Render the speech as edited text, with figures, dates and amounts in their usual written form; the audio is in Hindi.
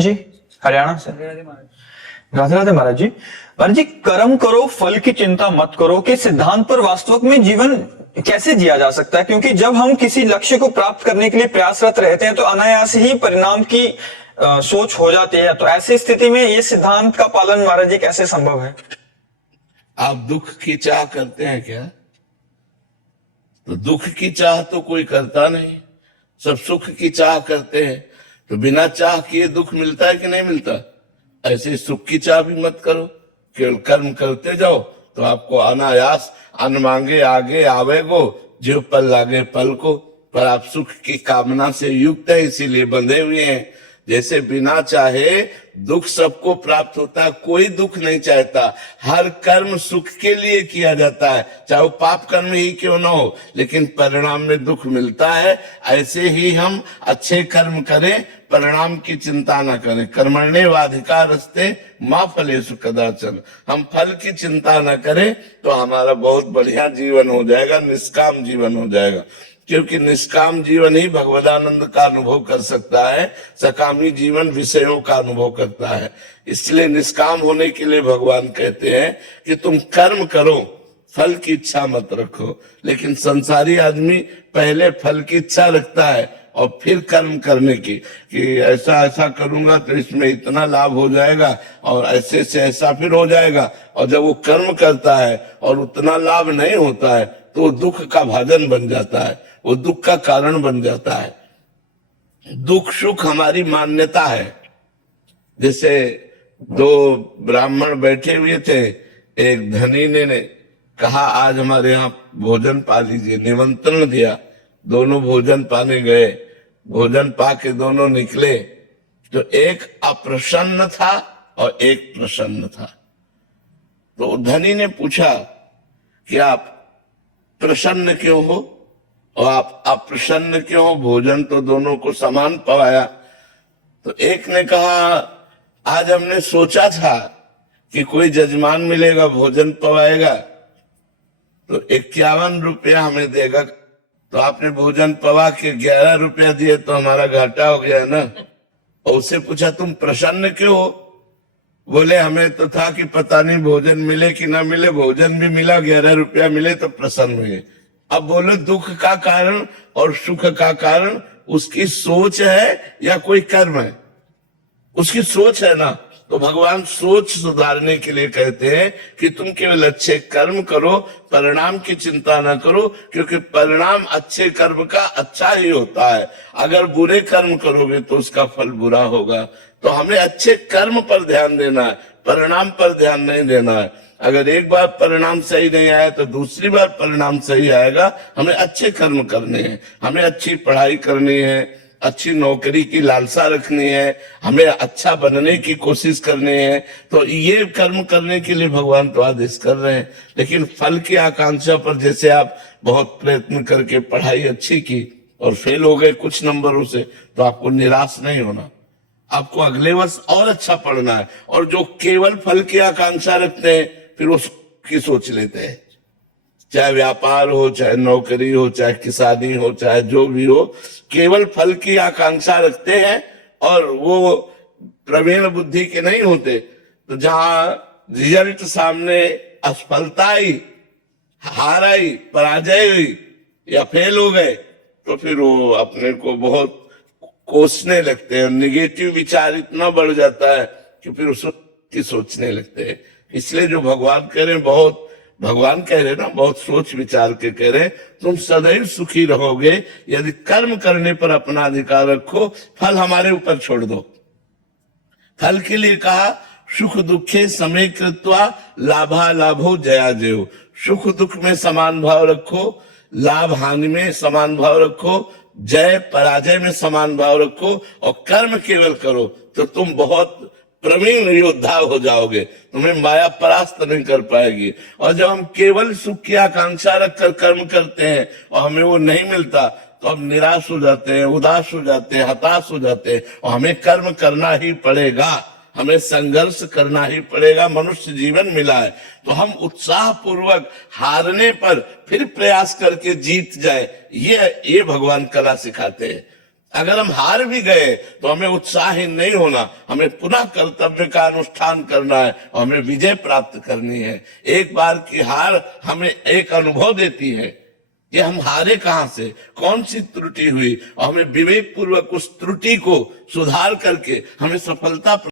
जी हरियाणा से। राधे राधे महाराज जी। महाराज जी, कर्म करो फल की चिंता मत करो के सिद्धांत पर वास्तविक में जीवन कैसे जिया जा सकता है? क्योंकि जब हम किसी लक्ष्य को प्राप्त करने के लिए प्रयासरत रहते हैं तो अनायास ही परिणाम की सोच हो जाती है। तो ऐसी स्थिति में ये सिद्धांत का पालन महाराज जी कैसे संभव है? आप दुख की चाह करते हैं क्या? तो दुख की चाह तो कोई करता नहीं, सब सुख की चाह करते हैं। तो बिना चाह किए दुख मिलता है कि नहीं मिलता? ऐसे सुख की चाह भी मत करो, केवल कर्म करते जाओ तो आपको अनायास अन मांगे आगे आवेगो, जो पल लागे पल को। पर आप सुख की कामना से युक्त है, इसीलिए बंधे हुए हैं। जैसे बिना चाहे दुख सबको प्राप्त होता है, कोई दुख नहीं चाहता। हर कर्म सुख के लिए किया जाता है, चाहे वो पाप कर्म ही क्यों ना हो, लेकिन परिणाम में दुख मिलता है। ऐसे ही हम अच्छे कर्म करें, परिणाम की चिंता ना करें। कर्मण्येवाधिकारस्ते मा फलेषु कदाचन। हम फल की चिंता ना करें तो हमारा बहुत बढ़िया जीवन हो जाएगा, निष्काम जीवन हो जाएगा। क्योंकि निष्काम जीवन ही भगवदानंद का अनुभव कर सकता है, सकामी जीवन विषयों का अनुभव करता है। इसलिए निष्काम होने के लिए भगवान कहते हैं कि तुम कर्म करो, फल की इच्छा मत रखो। लेकिन संसारी आदमी पहले फल की इच्छा रखता है और फिर कर्म करने की, कि ऐसा ऐसा करूंगा तो इसमें इतना लाभ हो जाएगा और ऐसे से ऐसा फिर हो जाएगा। और जब वो कर्म करता है और उतना लाभ नहीं होता है तो वो दुख का भाजन बन जाता है, वो दुख का कारण बन जाता है। दुख सुख हमारी मान्यता है। जैसे दो ब्राह्मण बैठे हुए थे, एक धनी ने कहा आज हमारे यहाँ भोजन पा लीजिए, निमंत्रण दिया। दोनों भोजन पाने गए, भोजन पा के दोनों निकले तो एक अप्रसन्न था और एक प्रसन्न था। तो धनी ने पूछा कि आप प्रसन्न क्यों हो और आप अप्रसन्न क्यों हो? भोजन तो दोनों को समान पवाया। तो एक ने कहा आज हमने सोचा था कि कोई जजमान मिलेगा, भोजन पवाएगा तो 51 रुपया हमें देगा। तो आपने भोजन पवा के 11 रुपया दिए तो हमारा घाटा हो गया ना। और उससे पूछा तुम प्रसन्न क्यों हो? बोले हमें तो था कि पता नहीं भोजन मिले कि ना मिले, भोजन भी मिला, 11 रुपया मिले तो प्रसन्न हुए। अब बोलो दुख का कारण और सुख का कारण उसकी सोच है या कोई कर्म है? उसकी सोच है ना। तो भगवान सोच सुधारने के लिए कहते हैं कि तुम केवल अच्छे कर्म करो, परिणाम की चिंता ना करो, क्योंकि परिणाम अच्छे कर्म का अच्छा ही होता है। अगर बुरे कर्म करोगे तो उसका फल बुरा होगा। तो हमें अच्छे कर्म पर ध्यान देना है, परिणाम पर ध्यान नहीं देना है। अगर एक बार परिणाम सही नहीं आया तो दूसरी बार परिणाम सही आएगा। हमें अच्छे कर्म करने हैं, हमें अच्छी पढ़ाई करनी है, अच्छी नौकरी की लालसा रखनी है, हमें अच्छा बनने की कोशिश करनी है। तो ये कर्म करने के लिए भगवान तो आदेश कर रहे हैं। लेकिन फल की आकांक्षा पर, जैसे आप बहुत प्रयत्न करके पढ़ाई अच्छी की और फेल हो गए कुछ नंबरों से, तो आपको निराश नहीं होना, आपको अगले वर्ष और अच्छा पढ़ना है। और जो केवल फल की आकांक्षा रखते हैं फिर उसकी सोच लेते हैं, चाहे व्यापार हो, चाहे नौकरी हो, चाहे किसानी हो, चाहे जो भी हो, केवल फल की आकांक्षा रखते हैं और वो प्रवीण बुद्धि के नहीं होते। तो जहां रिजल्ट सामने असफलता आई, हार आई, पराजय हुई या फेल हो गए, तो फिर वो अपने को बहुत कोसने लगते हैं। निगेटिव विचार इतना बढ़ जाता है कि फिर उसकी सोचने लगते हैं। इसलिए जो भगवान कह रहे हैं, बहुत भगवान कह रहे ना, बहुत सोच विचार के कह रहे, तुम सदैव सुखी रहोगे यदि कर्म करने पर अपना अधिकार रखो, फल हमारे ऊपर छोड़ दो। फल के लिए कहा सुख दुखे समय कृत्वा लाभा लाभो जया जयो। सुख दुख में समान भाव रखो, लाभ हानि में समान भाव रखो, जय पराजय में समान भाव रखो और कर्म केवल करो तो तुम बहुत प्रवीण योद्धा हो जाओगे, तुम्हें माया परास्त नहीं कर पाएगी। और जब हम केवल सुख की आकांक्षा रखकर कर्म करते हैं और हमें वो नहीं मिलता तो हम निराश हो जाते हैं, उदास हो जाते हैं, हताश हो जाते हैं। और हमें कर्म करना ही पड़ेगा, हमें संघर्ष करना ही पड़ेगा। मनुष्य जीवन मिला है तो हम उत्साह पूर्वक हारने पर फिर प्रयास करके जीत जाए, ये भगवान कला सिखाते हैं। अगर हम हार भी गए तो हमें उत्साहीन नहीं होना, हमें पुनः कर्तव्य का अनुष्ठान करना है और हमें विजय प्राप्त करनी है। एक बार की हार हमें एक अनुभव देती है कि हम हारे कहां से, कौन सी त्रुटि हुई, और हमें विवेक पूर्वक उस त्रुटि को सुधार करके हमें सफलता